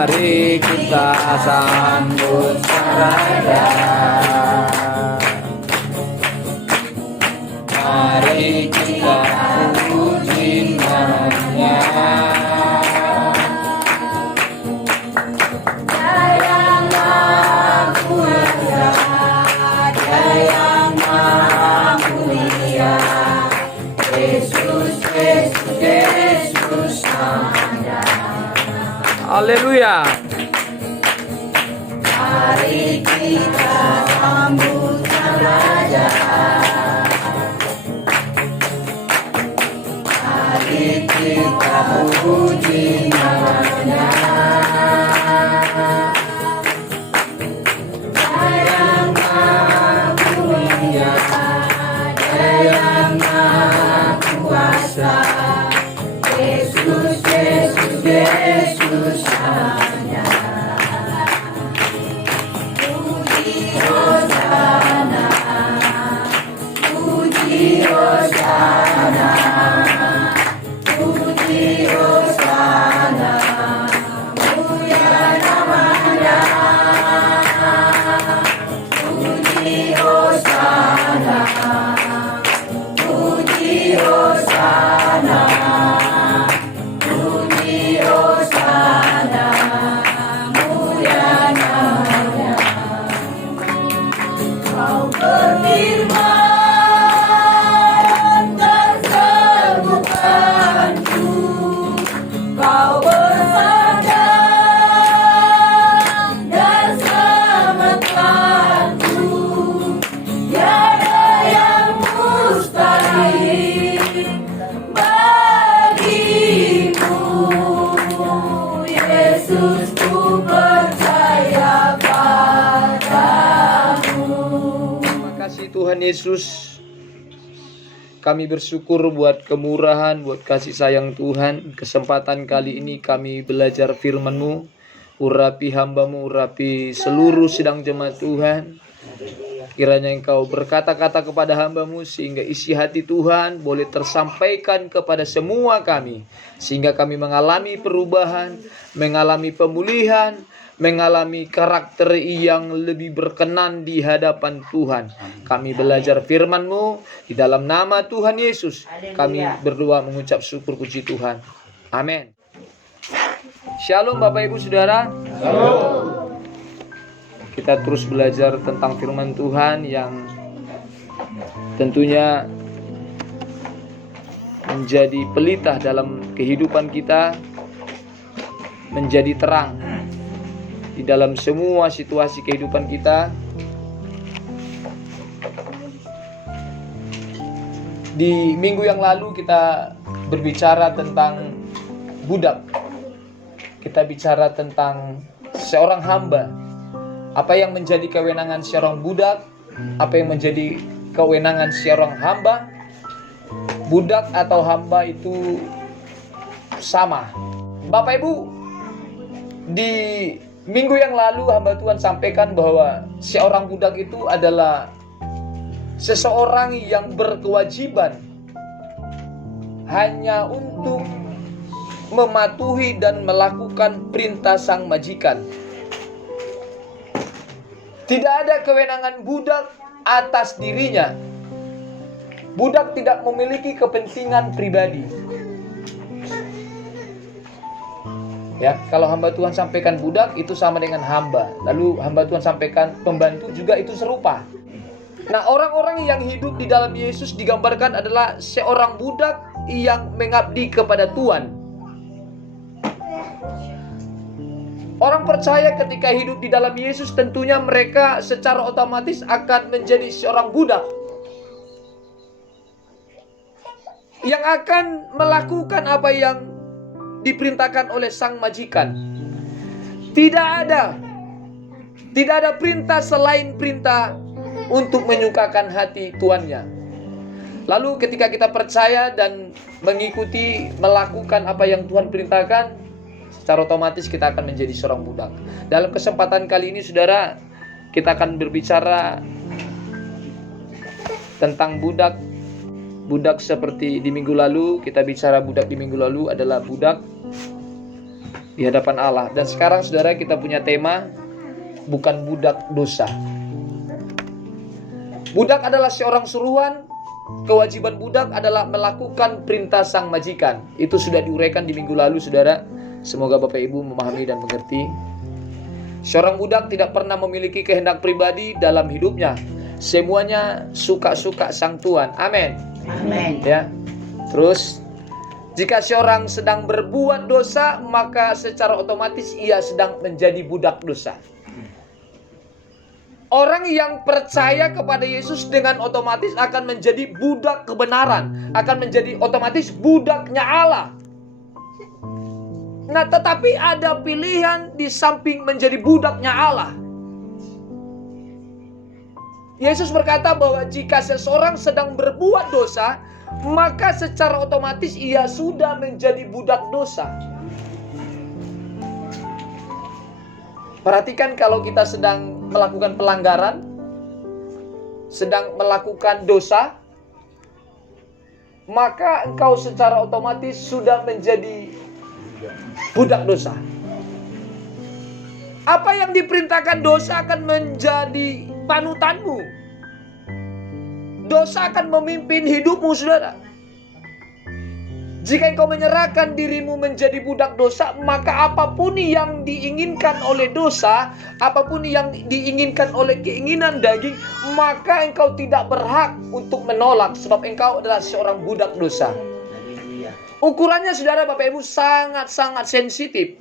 Mari kita sambut Sang Raja. Mari kita puji nama-Nya. Haleluya. Mari kita sambut Sang Raja. Mari kita puji nama-Nya. Dia yang Maha Mulia, Dia yang Maha Kuasa. Yesus, Yesus, Yesus namanya. Puji Hosana, puji Hosana, puji Hosana, mulia namanya. Puji Hosana, puji Hosana. Tuhan Yesus, kami bersyukur buat kemurahan, buat kasih sayang Tuhan. Kesempatan kali ini kami belajar firman-Mu. Urapi hamba-Mu, urapi seluruh sidang jemaat Tuhan. Kiranya Engkau berkata-kata kepada hamba-Mu sehingga isi hati Tuhan boleh tersampaikan kepada semua kami. Sehingga kami mengalami perubahan, mengalami pemulihan, mengalami karakter yang lebih berkenan di hadapan Tuhan. Kami belajar firman-Mu di dalam nama Tuhan Yesus. Kami berdoa mengucap syukur puji Tuhan. Amin. Shalom Bapak Ibu Saudara. Shalom. Kita terus belajar tentang firman Tuhan yang tentunya menjadi pelita dalam kehidupan kita, menjadi terang di dalam semua situasi kehidupan kita. Di minggu yang lalu kita berbicara tentang budak. Kita bicara tentang seorang hamba. Apa yang menjadi kewenangan seorang budak? Apa yang menjadi kewenangan seorang hamba? Budak atau hamba itu sama. Bapak Ibu, di minggu yang lalu hamba Tuhan sampaikan bahwa seorang budak itu adalah seseorang yang berkewajiban hanya untuk mematuhi dan melakukan perintah sang majikan. Tidak ada kewenangan budak atas dirinya. Budak tidak memiliki kepentingan pribadi. Ya, kalau hamba Tuhan sampaikan budak itu sama dengan hamba. Lalu hamba Tuhan sampaikan pembantu juga itu serupa. Nah, orang-orang yang hidup di dalam Yesus digambarkan adalah seorang budak yang mengabdi kepada Tuhan. Orang percaya ketika hidup di dalam Yesus tentunya mereka secara otomatis akan menjadi seorang budak yang akan melakukan apa yang diperintahkan oleh sang majikan. Tidak ada perintah selain perintah untuk menyukakan hati tuannya. Lalu ketika kita percaya dan mengikuti, melakukan apa yang Tuhan perintahkan, secara otomatis kita akan menjadi seorang budak. Dalam kesempatan kali ini saudara, kita akan berbicara tentang budak. Budak seperti di minggu lalu, kita bicara budak di minggu lalu adalah budak di hadapan Allah. Dan sekarang saudara, kita punya tema bukan budak dosa. Budak adalah seorang suruhan. Kewajiban budak adalah melakukan perintah sang majikan. Itu sudah diuraikan di minggu lalu, saudara. Semoga Bapak Ibu memahami dan mengerti. Seorang budak tidak pernah memiliki kehendak pribadi dalam hidupnya. Semuanya suka-suka sang Tuhan. Amin. Amin. Ya. Terus, jika seorang sedang berbuat dosa, maka secara otomatis ia sedang menjadi budak dosa. Orang yang percaya kepada Yesus dengan otomatis akan menjadi budak kebenaran, akan menjadi otomatis budaknya Allah. Nah, tetapi ada pilihan di samping menjadi budaknya Allah. Yesus berkata bahwa jika seseorang sedang berbuat dosa, maka secara otomatis ia sudah menjadi budak dosa. Perhatikan, kalau kita sedang melakukan pelanggaran, sedang melakukan dosa, maka engkau secara otomatis sudah menjadi budak dosa. Apa yang diperintahkan dosa akan menjadi panutanmu. Dosa akan memimpin hidupmu, saudara. Jika engkau menyerahkan dirimu menjadi budak dosa, maka apapun yang diinginkan oleh dosa, apapun yang diinginkan oleh keinginan daging, maka engkau tidak berhak untuk menolak, sebab engkau adalah seorang budak dosa. Ukurannya, saudara, Bapak Ibu, sangat-sangat sensitif.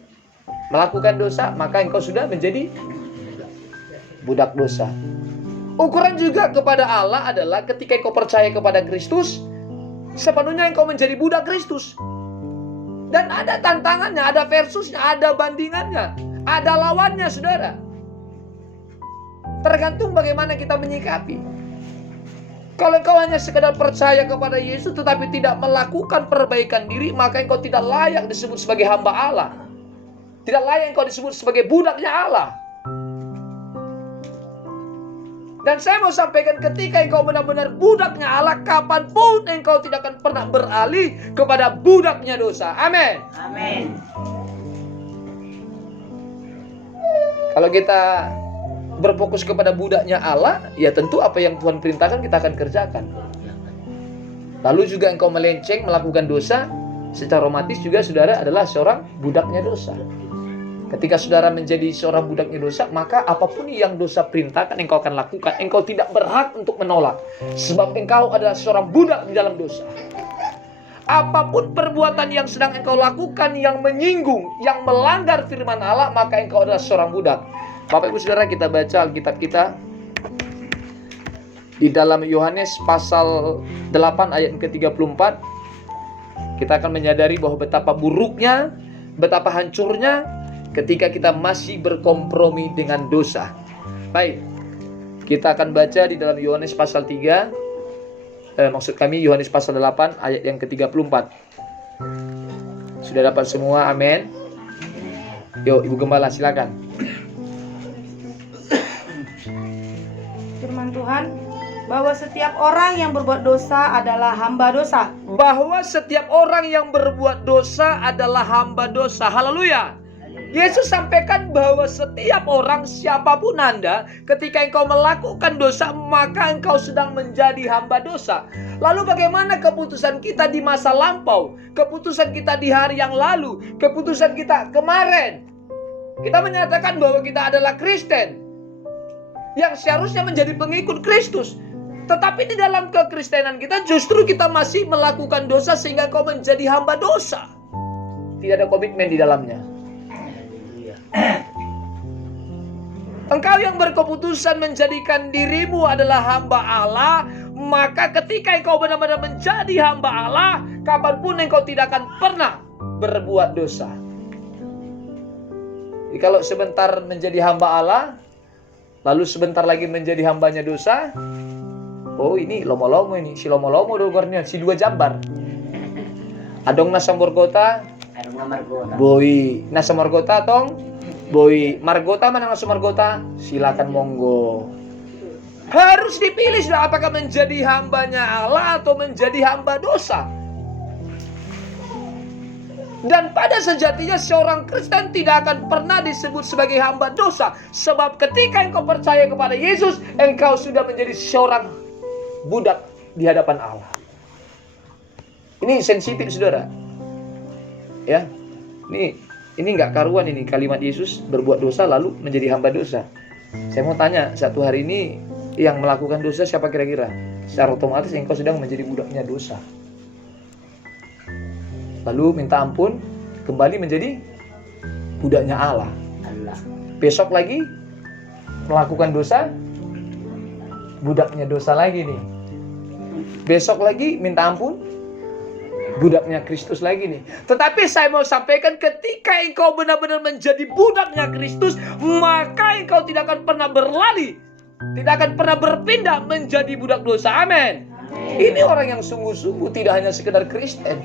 Melakukan dosa, maka engkau sudah menjadi budak dosa. Ukuran juga kepada Allah adalah ketika engkau percaya kepada Kristus, sepenuhnya engkau menjadi budak Kristus. Dan ada tantangannya, ada versusnya, ada bandingannya, ada lawannya, saudara. Tergantung bagaimana kita menyikapi. Kalau engkau hanya sekedar percaya kepada Yesus tetapi tidak melakukan perbaikan diri, maka engkau tidak layak disebut sebagai hamba Allah. Tidak layak engkau disebut sebagai budaknya Allah. Dan saya mau sampaikan, ketika engkau benar-benar budaknya Allah, kapanpun engkau tidak akan pernah beralih kepada budaknya dosa. Amin. Amin. Kalau kita berfokus kepada budaknya Allah, ya tentu apa yang Tuhan perintahkan kita akan kerjakan. Lalu juga engkau melenceng melakukan dosa, secara otomatis juga saudara adalah seorang budaknya dosa. Ketika saudara menjadi seorang budaknya dosa, maka apapun yang dosa perintahkan engkau akan lakukan. Engkau tidak berhak untuk menolak, sebab engkau adalah seorang budak di dalam dosa. Apapun perbuatan yang sedang engkau lakukan yang menyinggung, yang melanggar firman Allah, maka engkau adalah seorang budak. Bapak Ibu Saudara, kita baca Alkitab kita di dalam Yohanes pasal 8 ayat ke-34. Kita akan menyadari bahwa betapa buruknya, betapa hancurnya ketika kita masih berkompromi dengan dosa. Baik, kita akan baca di dalam Yohanes pasal 3, Yohanes pasal 8 ayat yang ke-34. Sudah dapat semua? Amin. Yuk, Ibu Gembala silakan. Firman Tuhan, bahwa setiap orang yang berbuat dosa adalah hamba dosa. Bahwa setiap orang yang berbuat dosa adalah hamba dosa. Haleluya. Yesus sampaikan bahwa setiap orang, siapapun Anda, ketika engkau melakukan dosa, maka engkau sedang menjadi hamba dosa. Lalu bagaimana keputusan kita di masa lampau? Keputusan kita di hari yang lalu? Keputusan kita kemarin? Kita menyatakan bahwa kita adalah Kristen, yang seharusnya menjadi pengikut Kristus. Tetapi di dalam kekristenan kita justru kita masih melakukan dosa sehingga engkau menjadi hamba dosa. Tidak ada komitmen di dalamnya. Engkau yang berkeputusan menjadikan dirimu adalah hamba Allah, maka ketika engkau benar-benar menjadi hamba Allah, kapanpun engkau tidak akan pernah berbuat dosa. Jadi kalau sebentar menjadi hamba Allah, lalu sebentar lagi menjadi hambanya dosa, oh ini lomo-lomo ini, si lomo-lomo dogornya, si dua jambar. Adong nasa Morgota, boy nasa Morgota tong. Boy, Margota mana langsung Margota? Silakan monggo. Harus dipilih sudah, apakah menjadi hambanya Allah atau menjadi hamba dosa. Dan pada sejatinya seorang Kristen tidak akan pernah disebut sebagai hamba dosa. Sebab ketika engkau percaya kepada Yesus, engkau sudah menjadi seorang budak di hadapan Allah. Ini sensitif, saudara. Ya, ini nggak karuan ini kalimat Yesus berbuat dosa lalu menjadi hamba dosa. Saya mau tanya, satu hari ini yang melakukan dosa siapa kira-kira? Secara otomatis engkau sedang menjadi budaknya dosa. Lalu minta ampun, kembali menjadi budaknya Allah. Besok lagi melakukan dosa, budaknya dosa lagi nih. Besok lagi minta ampun, budaknya Kristus lagi nih. Tetapi saya mau sampaikan, ketika engkau benar-benar menjadi budaknya Kristus, maka engkau tidak akan pernah berlari, tidak akan pernah berpindah menjadi budak dosa. Amin. Ini orang yang sungguh-sungguh tidak hanya sekedar Kristen,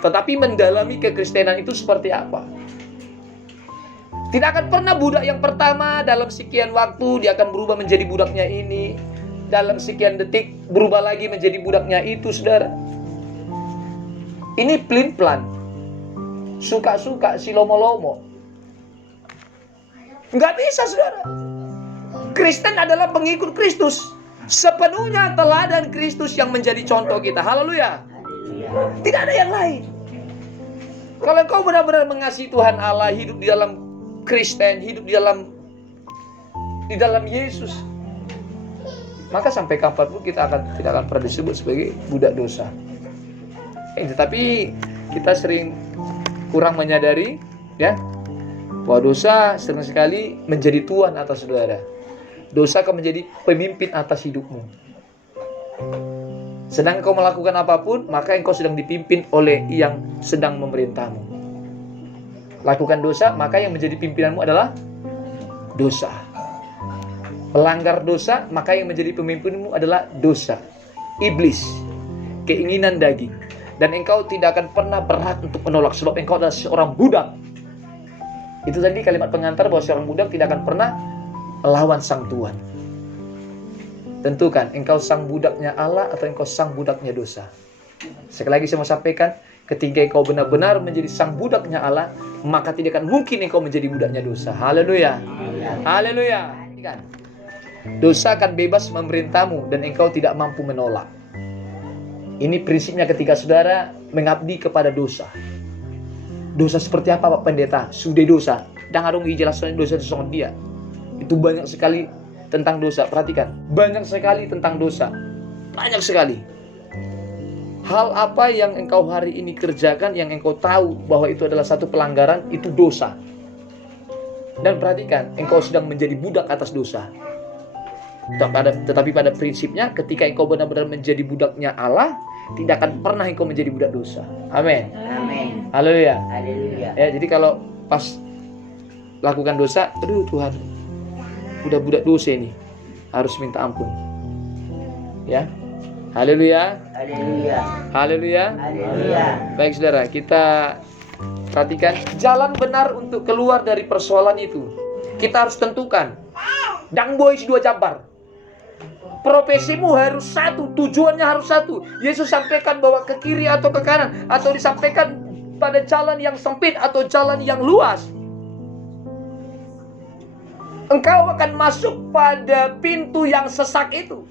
tetapi mendalami kekristenan itu seperti apa. Tidak akan pernah budak yang pertama dalam sekian waktu dia akan berubah menjadi budaknya ini, dalam sekian detik berubah lagi menjadi budaknya itu, saudara. Ini pelin-pelan, suka-suka, silomo-lomo. Nggak bisa, saudara. Kristen adalah pengikut Kristus, sepenuhnya teladan Kristus yang menjadi contoh kita. Haleluya. Tidak ada yang lain. Kalau kau benar-benar mengasihi Tuhan Allah, hidup di dalam Kristen, hidup di dalam Yesus, maka sampai kapanpun kita tidak akan pernah disebut sebagai budak dosa. Tetapi kita sering kurang menyadari, ya, bahwa dosa sering sekali menjadi tuan atas saudara. Dosa akan menjadi pemimpin atas hidupmu. Sedang kau melakukan apapun, maka engkau sedang dipimpin oleh yang sedang memerintahmu. Lakukan dosa, maka yang menjadi pimpinanmu adalah dosa. Melanggar dosa, maka yang menjadi pemimpinmu adalah dosa. Iblis, keinginan daging. Dan engkau tidak akan pernah berhak untuk menolak, sebab engkau adalah seorang budak. Itu tadi kalimat pengantar bahwa seorang budak tidak akan pernah melawan sang tuan. Tentukan, engkau sang budaknya Allah atau engkau sang budaknya dosa. Sekali lagi saya mau sampaikan, ketika engkau benar-benar menjadi sang budaknya Allah, maka tidak akan mungkin engkau menjadi budaknya dosa. Haleluya. Haleluya. Dosa akan bebas memerintahmu dan engkau tidak mampu menolak. Ini prinsipnya ketika saudara mengabdi kepada dosa. Dosa seperti apa, Pak Pendeta? Sudah dosa. Dan harus dijelaskan dosa sama dia. Itu banyak sekali tentang dosa. Perhatikan, banyak sekali tentang dosa. Banyak sekali. Hal apa yang engkau hari ini kerjakan, yang engkau tahu bahwa itu adalah satu pelanggaran, itu dosa. Dan perhatikan, engkau sedang menjadi budak atas dosa. Tetapi pada prinsipnya, ketika engkau benar-benar menjadi budaknya Allah, tidak akan pernah engkau menjadi budak dosa. Amin. Amin. Haleluya. Haleluya. Ya, jadi kalau pas lakukan dosa, aduh Tuhan, udah budak dosa ini, harus minta ampun. Ya. Haleluya. Haleluya. Haleluya. Haleluya. Baik saudara, kita perhatikan jalan benar untuk keluar dari persoalan itu. Kita harus tentukan. Dang boys 2 cabar. Profesimu harus satu, tujuannya harus satu. Yesus sampaikan bahwa ke kiri atau ke kanan, atau disampaikan pada jalan yang sempit atau jalan yang luas. Engkau akan masuk pada pintu yang sesak itu.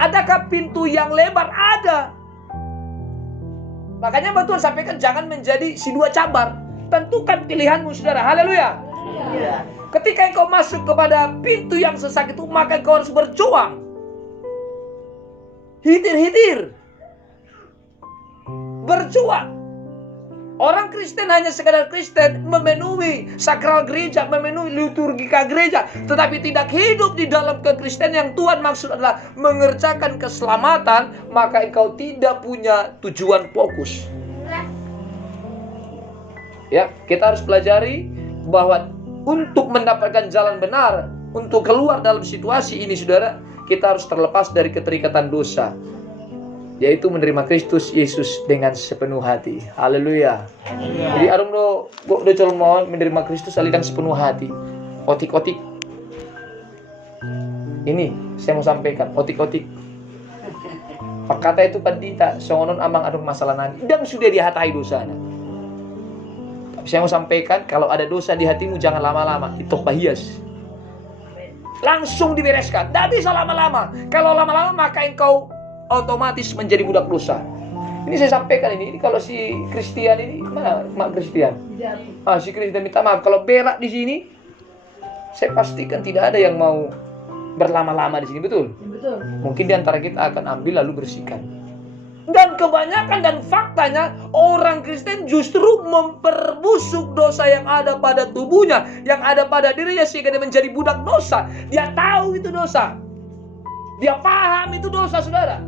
Adakah pintu yang lebar? Ada. Makanya Tuhan sampaikan jangan menjadi si 2 cabar. Tentukan pilihanmu, saudara. Haleluya. Haleluya. Ketika engkau masuk kepada pintu yang sesak itu, maka engkau harus berjuang. Hitir-hitir. Berjuang. Orang Kristen hanya sekadar Kristen, memenuhi sakral gereja, memenuhi liturgika gereja, tetapi tidak hidup di dalam kekristenan yang Tuhan maksud adalah mengerjakan keselamatan, maka engkau tidak punya tujuan fokus. Ya, kita harus pelajari bahwa untuk mendapatkan jalan benar, untuk keluar dalam situasi ini, saudara, kita harus terlepas dari keterikatan dosa, yaitu menerima Kristus Yesus dengan sepenuh hati. Haleluya. Jadi arum do colmon menerima Kristus alikan sepenuh hati. Otik-otik. Ini saya mau sampaikan, otik-otik. Pakata itu pandita, songonon amang adong masalah nani. Dan sudah dihatai dosanya. Tapi saya mau sampaikan, kalau ada dosa di hatimu jangan lama-lama, itu pahias. Langsung dibereskan, tidak bisa lama-lama. Kalau lama-lama maka engkau otomatis menjadi budak dosa. Ini saya sampaikan ini kalau si Christian ini, mana Mak Christian? Si Christian minta maaf, kalau berak di sini, saya pastikan tidak ada yang mau berlama-lama di sini, betul? Betul. Mungkin di antara kita akan ambil lalu bersihkan. Dan kebanyakan dan faktanya orang Kristen justru memperbusuk dosa yang ada pada tubuhnya, yang ada pada dirinya sehingga dia menjadi budak dosa. Dia tahu itu dosa. Dia paham itu dosa, saudara.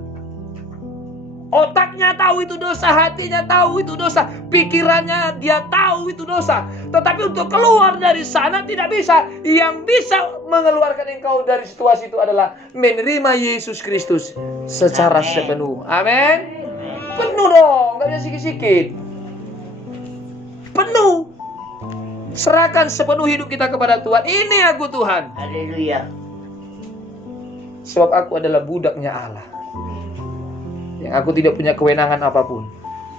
Otaknya tahu itu dosa, hatinya tahu itu dosa, pikirannya dia tahu itu dosa. Tetapi untuk keluar dari sana tidak bisa. Yang bisa mengeluarkan engkau dari situasi itu adalah menerima Yesus Kristus secara sepenuh. Amin. Penuh dong, gak ada sikit-sikit. Penuh. Serahkan sepenuh hidup kita kepada Tuhan. Ini aku Tuhan. Haleluya. Sebab aku adalah budaknya Allah. Yang aku tidak punya kewenangan apapun,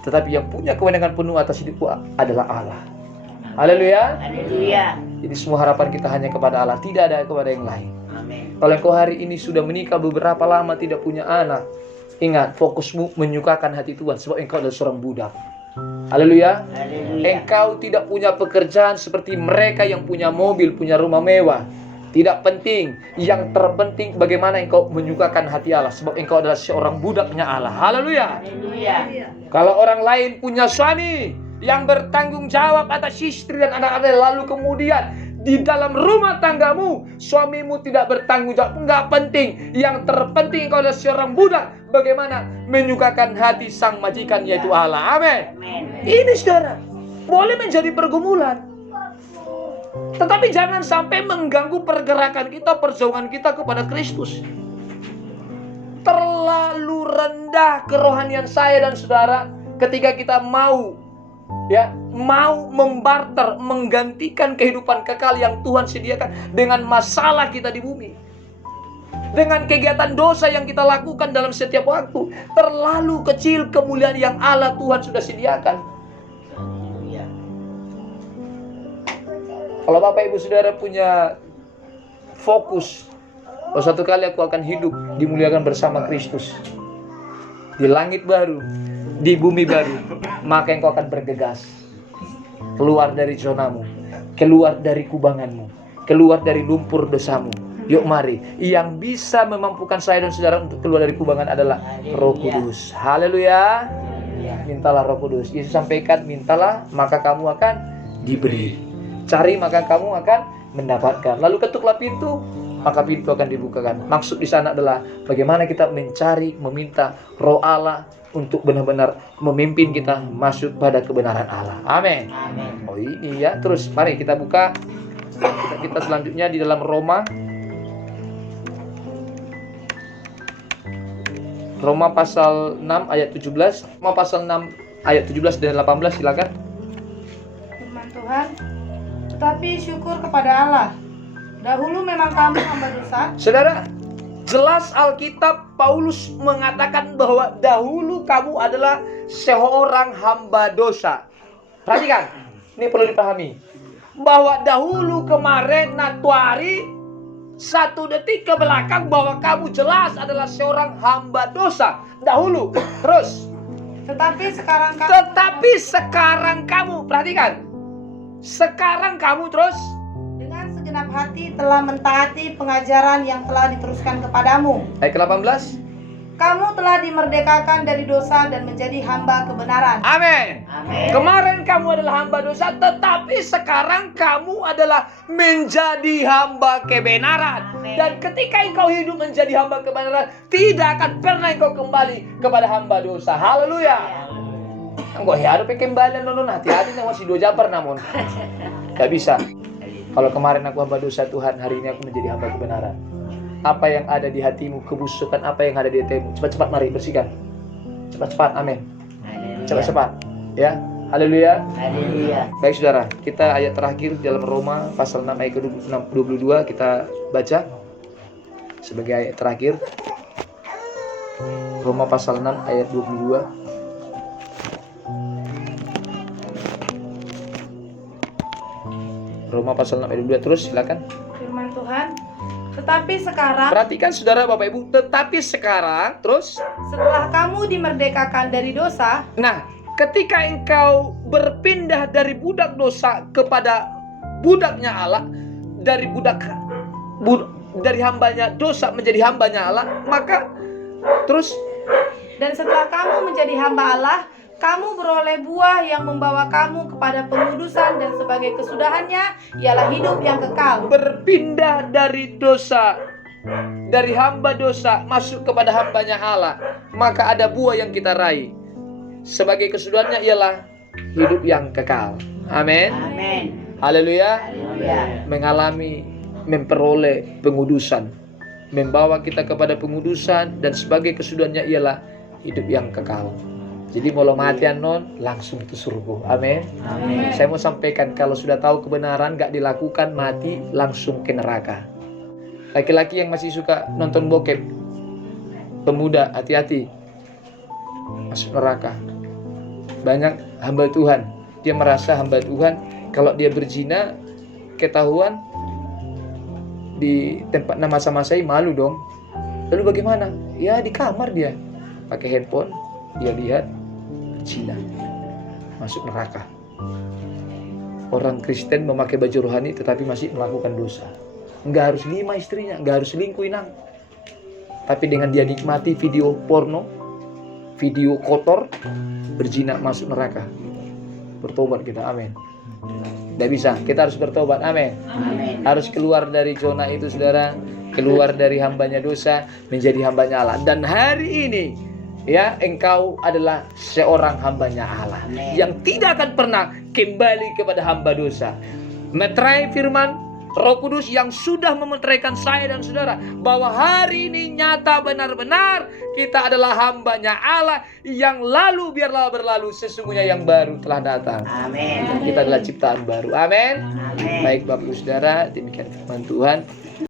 tetapi yang punya kewenangan penuh atas hidupku adalah Allah. Haleluya. Haleluya. Jadi semua harapan kita hanya kepada Allah, tidak ada kepada yang lain. Amin. Kalau engkau hari ini sudah menikah beberapa lama tidak punya anak, ingat fokusmu menyukakan hati Tuhan, sebab engkau adalah seorang budak. Haleluya. Haleluya. Engkau tidak punya pekerjaan seperti mereka yang punya mobil, punya rumah mewah. Tidak penting. Yang terpenting bagaimana engkau menyukakan hati Allah. Sebab engkau adalah seorang budaknya Allah. Haleluya. Haleluya. Kalau orang lain punya suami yang bertanggung jawab atas istri dan anak-anak, lalu kemudian di dalam rumah tanggamu suamimu tidak bertanggung jawab, enggak penting. Yang terpenting engkau adalah seorang budak. Bagaimana menyukakan hati sang majikan, yaitu Allah. Amin. Ini saudara boleh menjadi pergumulan, tetapi jangan sampai mengganggu pergerakan kita, perjuangan kita kepada Kristus. Terlalu rendah kerohanian saya dan saudara ketika kita mau membarter, menggantikan kehidupan kekal yang Tuhan sediakan dengan masalah kita di bumi. Dengan kegiatan dosa yang kita lakukan dalam setiap waktu. Terlalu kecil kemuliaan yang Allah Tuhan sudah sediakan. Kalau Bapak Ibu Saudara punya fokus, bahwa suatu kali aku akan hidup dimuliakan bersama Kristus di langit baru, di bumi baru, maka engkau akan bergegas keluar dari zonamu, keluar dari kubanganmu, keluar dari lumpur dosamu. Yuk mari, yang bisa memampukan saya dan saudara untuk keluar dari kubangan adalah Roh Kudus. Haleluya. Mintalah Roh Kudus. Yesus sampaikan, mintalah maka kamu akan diberi. Cari maka kamu akan mendapatkan. Lalu ketuklah pintu, maka pintu akan dibukakan. Maksud di sana adalah bagaimana kita mencari, meminta Roh Allah untuk benar-benar memimpin kita masuk pada kebenaran Allah. Amin. Oh ini ya. Terus mari kita buka kita selanjutnya di dalam Roma pasal 6 ayat 17. Roma pasal 6 ayat 17 dan 18, silakan. Firman Tuhan, tetapi syukur kepada Allah, dahulu memang kamu hamba dosa. Saudara, jelas Alkitab Paulus mengatakan bahwa dahulu kamu adalah seorang hamba dosa. Perhatikan, ini perlu dipahami. Bahwa dahulu kemarin natuari 1 detik ke belakang bahwa kamu jelas adalah seorang hamba dosa. Dahulu. Terus. Tetapi sekarang kamu, perhatikan. Sekarang kamu terus dengan segenap hati telah mentaati pengajaran yang telah diteruskan kepadamu. Ayat 18. Kamu telah dimerdekakan dari dosa dan menjadi hamba kebenaran. Amin. Kemarin kamu adalah hamba dosa, tetapi sekarang kamu adalah menjadi hamba kebenaran. Dan ketika engkau hidup menjadi hamba kebenaran, tidak akan pernah engkau kembali kepada hamba dosa. Haleluya. Engkau hidup kembali nonon, hati-hati sama si doja pernah namun. Gak bisa. Kalau kemarin aku hamba dosa Tuhan, hari ini aku menjadi hamba kebenaran. Apa yang ada di hatimu, kebusukan apa yang ada di hatimu, cepat-cepat mari bersihkan. Cepat-cepat, amin. Cepat-cepat, ya. Haleluya. Haleluya. Baik saudara, kita ayat terakhir dalam Roma pasal 6 ayat ke-22 kita baca sebagai ayat terakhir. Roma pasal 6 ayat 22. Roma pasal 6 ayat 22, terus silakan. Firman Tuhan. Tetapi sekarang, Perhatikan saudara Bapak Ibu, tetapi sekarang, terus. setelah kamu dimerdekakan dari dosa, Nah, ketika engkau berpindah dari budak dosa kepada budaknya Allah, dari dari hambanya dosa menjadi hambanya Allah, maka terus dan setelah kamu menjadi hamba Allah, kamu beroleh buah yang membawa kamu kepada pengudusan, dan sebagai kesudahannya ialah hidup yang kekal. berpindah dari dosa, dari hamba dosa masuk kepada hambanya Allah, maka ada buah yang kita raih. Sebagai kesudahannya ialah hidup yang kekal. Amin. Amin. Haleluya. Haleluya. Mengalami, memperoleh pengudusan, membawa kita kepada pengudusan, dan sebagai kesudahannya ialah hidup yang kekal. Jadi mau matian non langsung ke surga. Amin. Amin. Saya mau sampaikan, kalau sudah tahu kebenaran gak dilakukan, mati langsung ke neraka. Laki-laki yang masih suka nonton bokep, pemuda, hati-hati, masuk neraka. Banyak hamba Tuhan, dia merasa hamba Tuhan, kalau dia berzina ketahuan di tempat masa-masai, malu dong. Lalu bagaimana? Ya di kamar dia pakai handphone, dia lihat zina, masuk neraka. Orang Kristen memakai baju rohani tetapi masih melakukan dosa. Nggak harus 5 istrinya, nggak harus selingkuh, inang. Tapi dengan dia nikmati video porno, video kotor, berzina, masuk neraka. Bertobat kita, amin. Tidak bisa, kita harus bertobat, amin. Amin. Harus keluar dari zona itu, saudara. Keluar dari hambanya dosa menjadi hambanya Allah. Dan hari ini, ya, engkau adalah seorang hambanya Allah, Amin. yang tidak akan pernah kembali kepada hamba dosa. Meterai firman Roh Kudus yang sudah memeteraikan saya dan saudara bahwa hari ini nyata benar-benar kita adalah hambanya Allah, yang lalu biarlah berlalu, sesungguhnya yang baru telah datang. Amin. Kita adalah ciptaan baru. Amin. Amin. Baik Bapak Ibu Saudara, demikian firman Tuhan.